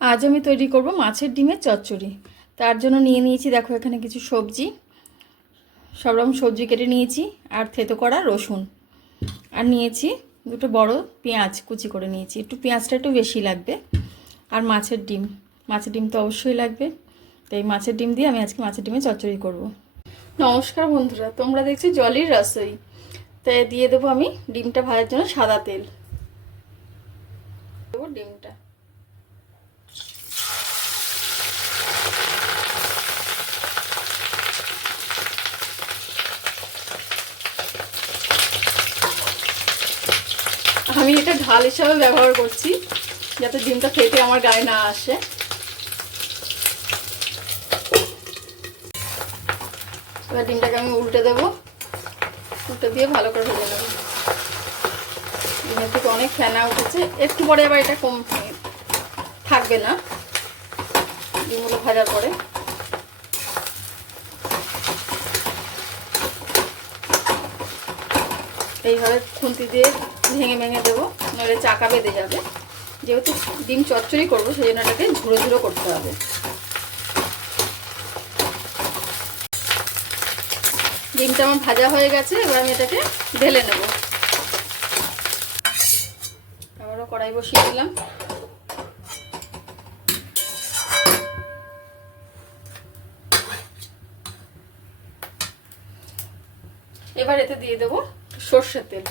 আজ আমি তৈরি করব মাছের ডিমের চচ্চড়ি। তার জন্য নিয়ে নিয়েছি, দেখো এখানে কিছু সবজি, সব রকম সবজি কেটে নিয়েছি, আর থেতো করা রসুন, আর নিয়েছি দুটো বড় পেঁয়াজ কুচি করে নিয়েছি। একটু পেঁয়াজটা একটু বেশি লাগবে। আর মাছের ডিম তো অবশ্যই লাগবে। তাই মাছের ডিম দিয়ে আমি আজকে মাছের ডিমে চচ্চড়ি করব। নমস্কার বন্ধুরা, তোমরা দেখছি জলির রসোই। তাই দিয়ে দেবো আমি ডিমটা ভাজার জন্য সাদা তেল দেবো। ডিমটা আমি এটা ঢাল হিসাবে ব্যবহার করছি, যাতে ডিমটা ফেটে আমার গায়ে না আসে। এবার ডিমটাকে আমি উল্টে দেবো, উল্টে দিয়ে ভালো করে ভেজে নেব। ডিমের থেকে অনেক ফেনা উঠেছে, একটু পরে আবার এটা কম থাকবে না ডিমগুলো ভাজার পরে। এইভাবে খুন্তি দিয়ে ভেঙে ভেঙে দেবো, নইলে চাকা বেঁধে যাবে। যেহেতু ডিম চচ্চড়ি করবো সেই জন্য এটাকে ঝুড়ো ঝুড়ো করতে হবে। ডিমটা আমার ভাজা হয়ে গেছে, এবার আমি এটাকে ঢেলে নেব। আবারও কড়াই বসিয়ে দিলাম। এবার এতে দিয়ে দেবো সর্ষের তেল।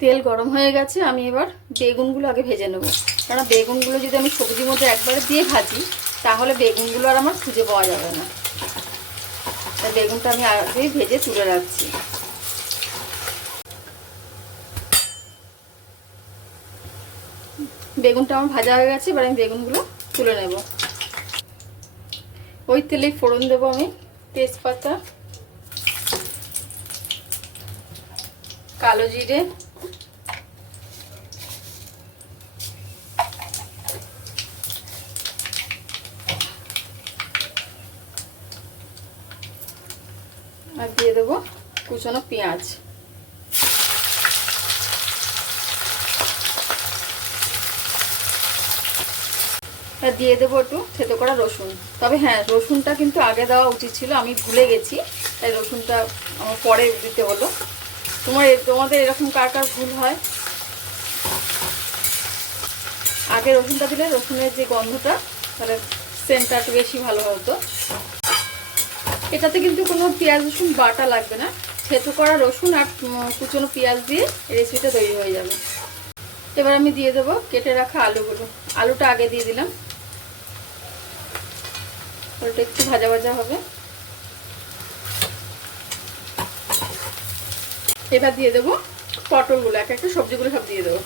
তেল গরম হয়ে গেছে, আমি এবার বেগুনগুলো আগে ভেজে নেব। কারণ বেগুনগুলো যদি আমি সবজির মধ্যে একবারে দিয়ে ভাজি, তাহলে বেগুনগুলো আর আমার খুঁজে পাওয়া যাবে না। তাই বেগুনটা আমি আগেই ভেজে তুলে রাখছি। বেগুনটা আমার ভাজা হয়ে গেছে, এবার আমি বেগুনগুলো তুলে নেব। ওই তেলেই ফোড়ন দেবো আমি তেজপাতা, কালো জিরে, আর দিয়ে দেবো কুচানো পেঁয়াজ। আর দিয়ে দেবো একটু থেতো করা রসুন। তবে হ্যাঁ, রসুনটা কিন্তু আগে দেওয়া উচিত ছিল, আমি ভুলে গেছি, তাই রসুনটা আমার পরে দিতে হলো। তোমাদের এরকম কার কার ভুল হয়? আগে রসুনটা দিলে রসুনের যে গন্ধটা, তাহলে সেন্টটা একটু বেশি ভালো হতো। এটাতে কিন্তু কোনো পেঁয়াজ রসুন বাটা লাগবে না, থেতো করা রসুন আর কুচনো পেঁয়াজ দিয়ে রেসিপিটা তৈরি হয়ে যাবে। এবার আমি দিয়ে দেবো কেটে রাখা আলুগুলো। আলুটা আগে দিয়ে দিলাম, আলুটা একটু ভাজা ভাজা হবে। এবার দিয়ে দেবো পটলগুলো, এক একটা সবজিগুলো সব দিয়ে দেবো।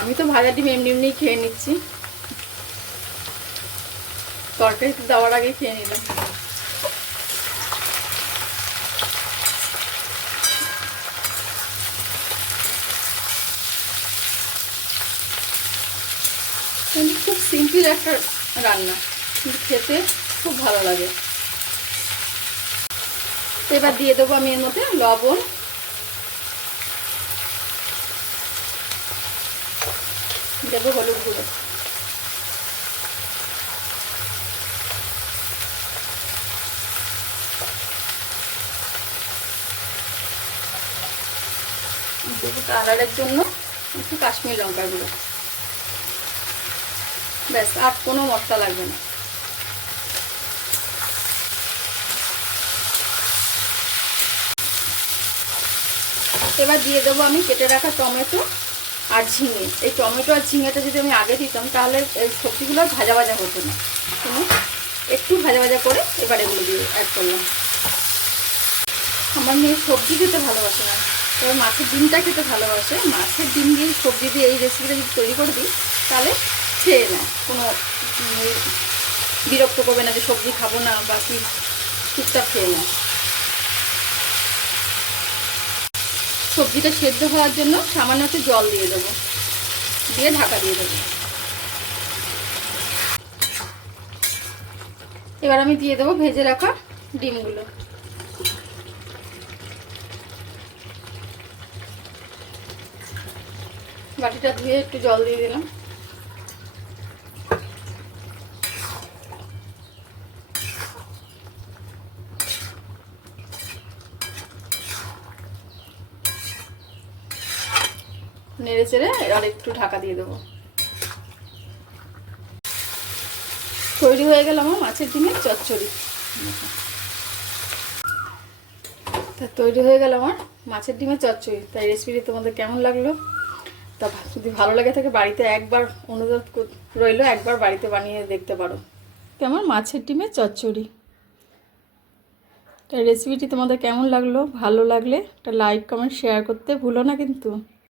আমি তো ভাজা ডিম এমনি এমনি খেয়ে নিচ্ছি, তরকারিতে দেওয়ার আগে খেয়ে নিলাম। খুব সিম্পল একটা রান্না, কিন্তু খেতে খুব ভালো লাগে। এবার দিয়ে দেবো আমি এর মধ্যে লবণ, দেবো হলুদ গুঁড়ো, দেবো কালারের জন্য একটু কাশ্মীর লঙ্কার গুঁড়ো। ব্যাস, আর কোনো মশলা লাগবে না। এবার দিয়ে দেবো আমি কেটে রাখা টমেটো আর ঝিঙে। এই টমেটো আর ঝিঙেটা যদি আমি আগে দিতাম, তাহলে এই সবজিগুলো ভাজা ভাজা হতো না। একটু ভাজা ভাজা করে এবার এগুলো দিয়ে অ্যাড করলাম। আমার মেয়ে সবজি খেতে ভালোবাসে না, তবে মাছের ডিমটা খেতে ভালোবাসে। মাছের ডিম দিয়ে সবজি দিয়ে এই রেসিপিটা যদি তৈরি করে দিই, তাহলে খেয়ে নেয়, কোনো বিরক্ত করবে না যে সবজি খাবো না বা কি, চুপচাপ খেয়ে নেয়। সবজিটা সেদ্ধ হওয়ার জন্য সামান্য একটু জল দিয়ে দেবো, দিয়ে ঢাকা দিয়ে দেবো। এবার আমি দিয়ে দেবো ভেজে রাখা ডিমগুলো। বাটিটা ধুয়ে একটু জল দিয়ে দিলাম। নেড়ে চেড়ে আর একটু ঢাকা দিয়ে দেবো। তৈরি হয়ে গেল আমার মাছের ডিমের চচ্চড়ি। তা তৈরি হয়ে গেল আমার মাছের ডিমের চচ্চড়ি। তাই রেসিপিটি তোমাদের কেমন লাগলো? তা যদি ভালো লাগে থাকে বাড়িতে একবার অনুরোধ রইল, একবার বাড়িতে বানিয়ে দেখতে পারো। আমার মাছের ডিমের চচ্চড়ি। তাই রেসিপিটি তোমাদের কেমন লাগলো? ভালো লাগলে একটা লাইক কমেন্ট শেয়ার করতে ভুলো না কিন্তু।